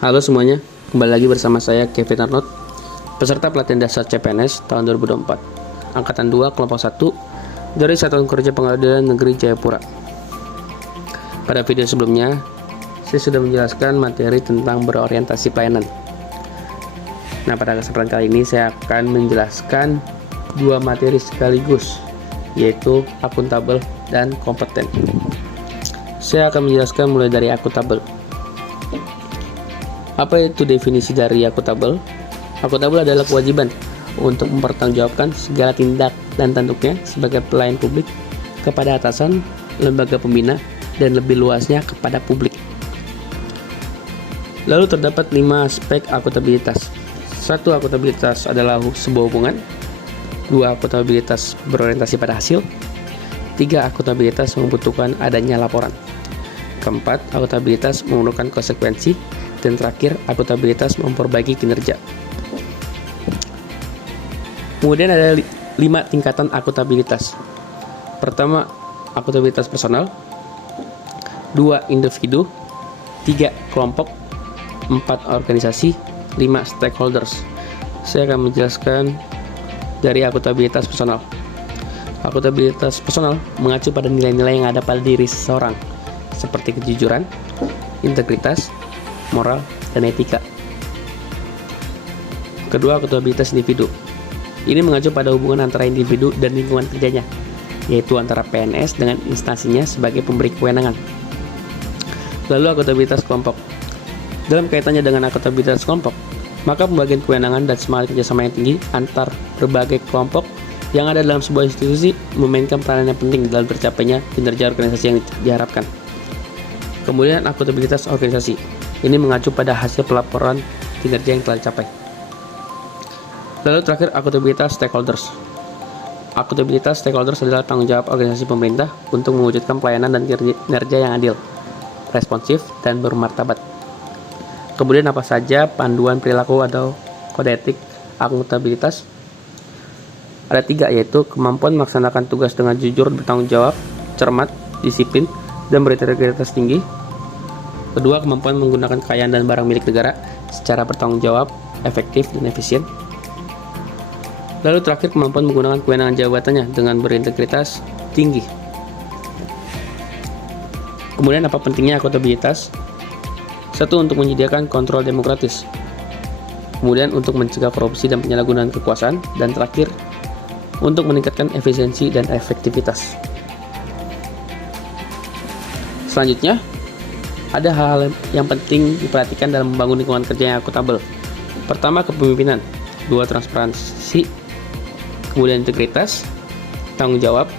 Halo semuanya, kembali lagi bersama saya Kevin Arnold, peserta pelatihan dasar CPNS tahun 2024, Angkatan 2 Kelompok 1 dari Satuan Kerja Pengadilan Negeri Jayapura. Pada video sebelumnya, saya sudah menjelaskan materi tentang berorientasi pelayanan. Nah, pada kesempatan kali ini saya akan menjelaskan dua materi sekaligus, yaitu akuntabel dan kompeten. Saya akan menjelaskan mulai dari akuntabel. Apa itu definisi dari akuntabel? Akuntabel adalah kewajiban untuk mempertanggungjawabkan segala tindak dan tanduknya sebagai pelayan publik kepada atasan, lembaga pembina, dan lebih luasnya kepada publik. Lalu terdapat 5 aspek akuntabilitas. 1. Akuntabilitas adalah sebuah hubungan. 2. Akuntabilitas berorientasi pada hasil. 3. Akuntabilitas membutuhkan adanya laporan. 4. Akuntabilitas memerlukan konsekuensi. Dan terakhir, akuntabilitas memperbaiki kinerja. Kemudian ada 5 tingkatan akuntabilitas. Pertama, akuntabilitas personal. 2. Individu. 3. Kelompok. 4. Organisasi. 5. Stakeholders. Saya akan menjelaskan dari akuntabilitas personal. Akuntabilitas personal mengacu pada nilai-nilai yang ada pada diri seseorang, seperti kejujuran, integritas, moral, dan etika. Kedua, akuntabilitas individu. Ini mengacu pada hubungan antara individu dan lingkungan kerjanya, yaitu antara PNS dengan instansinya sebagai pemberi kewenangan. Lalu akuntabilitas kelompok. Dalam kaitannya dengan akuntabilitas kelompok, maka pembagian kewenangan dan semangat kerjasama yang tinggi antar berbagai kelompok yang ada dalam sebuah institusi memainkan peranan yang penting dalam tercapainya kinerja organisasi yang diharapkan. Kemudian akuntabilitas organisasi. Ini mengacu pada hasil pelaporan kinerja yang telah dicapai. Lalu terakhir, akuntabilitas stakeholders. Akuntabilitas stakeholders adalah tanggung jawab organisasi pemerintah untuk mewujudkan pelayanan dan kinerja yang adil, responsif, dan bermartabat. Kemudian apa saja panduan perilaku atau kode etik akuntabilitas? Ada 3, yaitu kemampuan melaksanakan tugas dengan jujur, bertanggung jawab, cermat, disiplin, dan berintegritas tinggi. Kedua, kemampuan menggunakan kekayaan dan barang milik negara secara bertanggung jawab, efektif, dan efisien. Lalu terakhir, kemampuan menggunakan kewenangan jabatannya dengan berintegritas tinggi. Kemudian apa pentingnya akuntabilitas? 1. Untuk menyediakan kontrol demokratis. Kemudian untuk mencegah korupsi dan penyalahgunaan kekuasaan. Dan terakhir, untuk meningkatkan efisiensi dan efektivitas. Selanjutnya, ada hal-hal yang penting diperhatikan dalam membangun lingkungan kerja yang akuntabel. Pertama, kepemimpinan. 2. Transparansi. Kemudian integritas, tanggung jawab,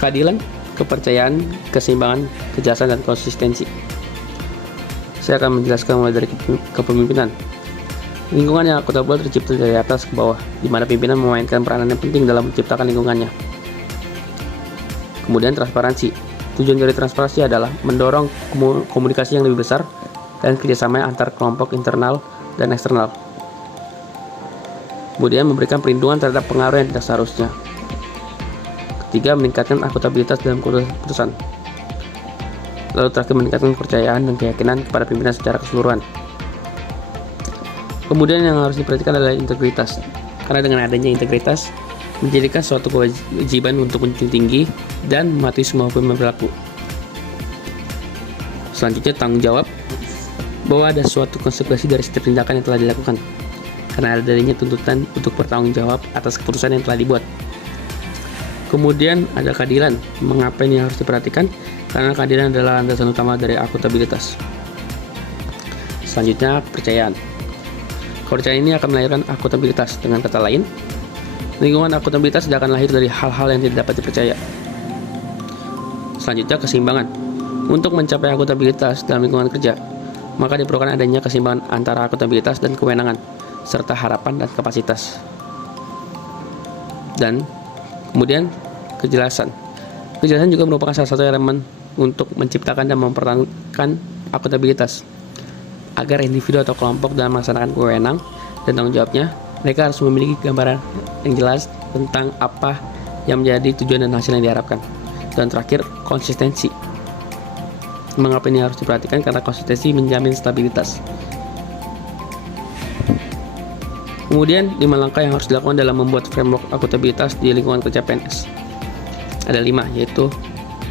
keadilan, kepercayaan, keseimbangan, kejelasan, dan konsistensi. Saya akan menjelaskan mulai dari kepemimpinan. Lingkungan yang akuntabel tercipta dari atas ke bawah, di mana pimpinan memainkan peranan yang penting dalam menciptakan lingkungannya. Kemudian transparansi. Tujuan dari transparansi adalah mendorong komunikasi yang lebih besar dan kerjasama antar kelompok internal dan eksternal. Kemudian memberikan perlindungan terhadap pengaruh yang tidak seharusnya. Ketiga, meningkatkan akuntabilitas dalam keputusan. Lalu terakhir, meningkatkan kepercayaan dan keyakinan kepada pimpinan secara keseluruhan. Kemudian yang harus diperhatikan adalah integritas. Karena dengan adanya integritas, menjadikan suatu kewajiban untuk menjunjung tinggi dan mematuhi semua hukum yang berlaku. Selanjutnya, tanggung jawab, bahwa ada suatu konsekuensi dari setiap tindakan yang telah dilakukan, karena adanya tuntutan untuk bertanggung jawab atas keputusan yang telah dibuat. Kemudian ada keadilan. Mengapa ini harus diperhatikan? Karena keadilan adalah landasan utama dari akuntabilitas. Selanjutnya, kepercayaan. Kepercayaan ini akan melahirkan akuntabilitas. Dengan kata lain, lingkungan akuntabilitas tidak akan lahir dari hal-hal yang tidak dapat dipercaya. Selanjutnya, keseimbangan. Untuk mencapai akuntabilitas dalam lingkungan kerja, maka diperlukan adanya keseimbangan antara akuntabilitas dan kewenangan, serta harapan dan kapasitas. Dan kemudian, kejelasan. Kejelasan juga merupakan salah satu elemen untuk menciptakan dan mempertahankan akuntabilitas. Agar individu atau kelompok dalam melaksanakan kewenangan dan tanggung jawabnya, mereka harus memiliki gambaran yang jelas tentang apa yang menjadi tujuan dan hasil yang diharapkan. Dan terakhir, konsistensi. Mengapa ini harus diperhatikan? Karena konsistensi menjamin stabilitas. Kemudian 5 langkah yang harus dilakukan dalam membuat framework akuntabilitas di lingkungan kerja PNS. Ada 5, yaitu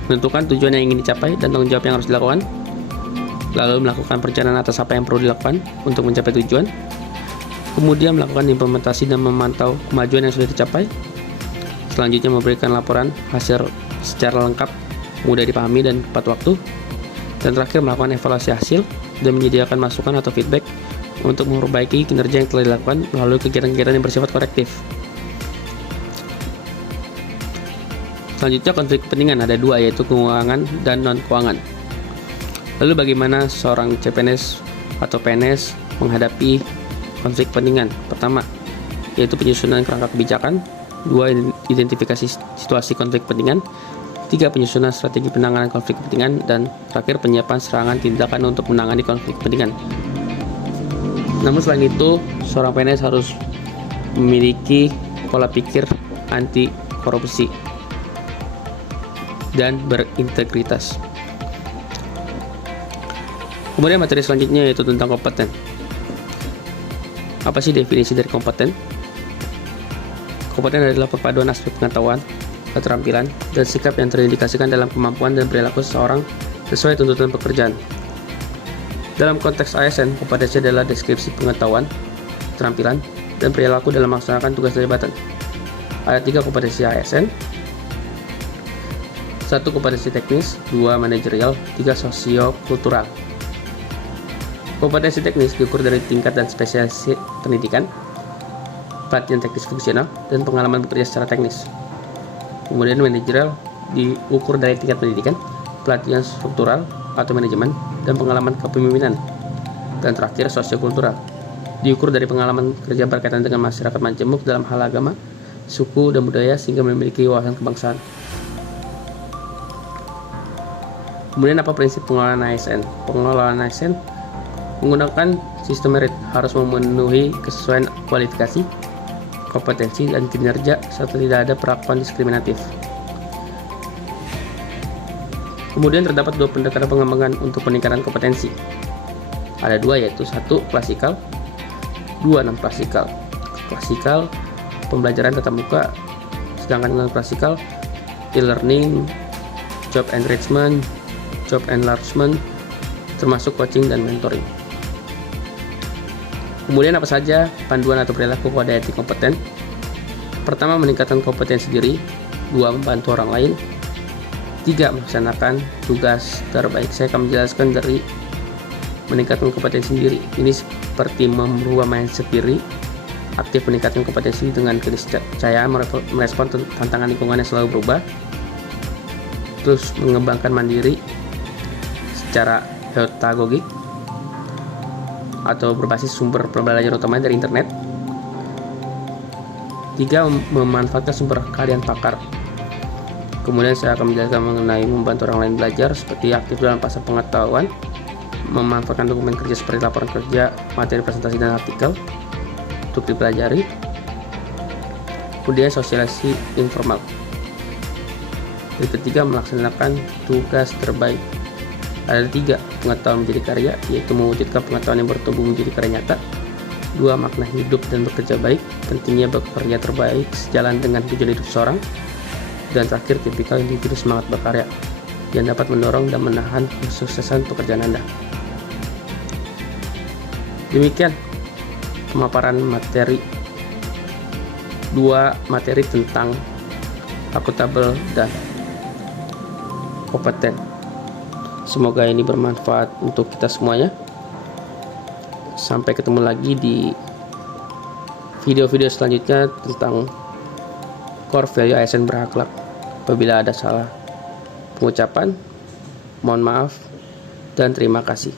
menentukan tujuan yang ingin dicapai dan tanggung jawab yang harus dilakukan, lalu melakukan perencanaan atas apa yang perlu dilakukan untuk mencapai tujuan, kemudian melakukan implementasi dan memantau kemajuan yang sudah dicapai, selanjutnya memberikan laporan hasil secara lengkap, mudah dipahami dan tepat waktu, dan terakhir melakukan evaluasi hasil dan menyediakan masukan atau feedback untuk memperbaiki kinerja yang telah dilakukan melalui kegiatan-kegiatan yang bersifat korektif. Selanjutnya konflik kepentingan ada 2, yaitu keuangan dan non-keuangan. Lalu bagaimana seorang CPNS atau PNS menghadapi konflik kepentingan? Pertama, yaitu penyusunan kerangka kebijakan. 2, identifikasi situasi konflik kepentingan. 3, penyusunan strategi penanganan konflik kepentingan. Dan terakhir, penyiapan serangan tindakan untuk menangani konflik kepentingan. Namun selain itu, seorang PNS harus memiliki pola pikir anti korupsi dan berintegritas. Kemudian materi selanjutnya yaitu tentang kompeten. Apa sih definisi dari kompeten? Kompeten adalah perpaduan aspek pengetahuan, keterampilan, dan sikap yang terindikasikan dalam kemampuan dan perilaku seseorang sesuai tuntutan pekerjaan. Dalam konteks ASN, kompetensi adalah deskripsi pengetahuan, keterampilan, dan perilaku dalam melaksanakan tugas jabatan. Ada 3 kompetensi ASN. 1, kompetensi teknis, 2, manajerial, 3, sosio-kultural. Kompetensi teknis diukur dari tingkat dan spesialisasi pendidikan, pelatihan teknis fungsional, dan pengalaman bekerja secara teknis. Kemudian manajerial diukur dari tingkat pendidikan, pelatihan struktural atau manajemen, dan pengalaman kepemimpinan. Dan terakhir, sosiokultural diukur dari pengalaman kerja berkaitan dengan masyarakat majemuk dalam hal agama, suku, dan budaya sehingga memiliki wawasan kebangsaan. Kemudian apa prinsip pengelolaan ASN? Pengelolaan ASN menggunakan sistem merit, harus memenuhi kesesuaian kualifikasi, kompetensi, dan kinerja serta tidak ada perlakuan diskriminatif. Kemudian terdapat 2 pendekatan pengembangan untuk peningkatan kompetensi. Ada 2, yaitu 1, klasikal, 2, non-klasikal. Klasikal, pembelajaran tatap muka, sedangkan non-klasikal, e-learning, job enrichment, job enlargement, termasuk coaching dan mentoring. Kemudian apa saja panduan atau perilaku kode etik kompeten? Pertama, meningkatkan kompetensi diri. 2, membantu orang lain. 3, melaksanakan tugas terbaik. Saya akan menjelaskan dari meningkatkan kompetensi diri. Ini seperti merubah mindset diri, aktif meningkatkan kompetensi dengan keniscayaan, merespon tantangan lingkungan yang selalu berubah, terus mengembangkan mandiri secara pedagogik atau berbasis sumber pembelajaran utama dari internet. 3, memanfaatkan sumber keahlian pakar. Kemudian saya akan menjelaskan mengenai membantu orang lain belajar, seperti aktif dalam pasar pengetahuan, memanfaatkan dokumen kerja seperti laporan kerja, materi presentasi, dan artikel untuk dipelajari. Kemudian sosialisasi informal. Yang ketiga, melaksanakan tugas terbaik. Ada 3, pengetahuan menjadi karya, yaitu mewujudkan pengetahuan yang bertumbuh menjadi karya nyata. 2, makna hidup dan bekerja baik, pentingnya bekerja terbaik sejalan dengan tujuan hidup seseorang. Dan terakhir, tipikal individu semangat berkarya yang dapat mendorong dan menahan kesuksesan pekerjaan Anda. Demikian pemaparan materi 2 materi tentang akuntabel dan kompeten. Semoga ini bermanfaat untuk kita semuanya. Sampai ketemu lagi di video-video selanjutnya tentang core value ASN berakhlak. Apabila ada salah pengucapan, mohon maaf dan terima kasih.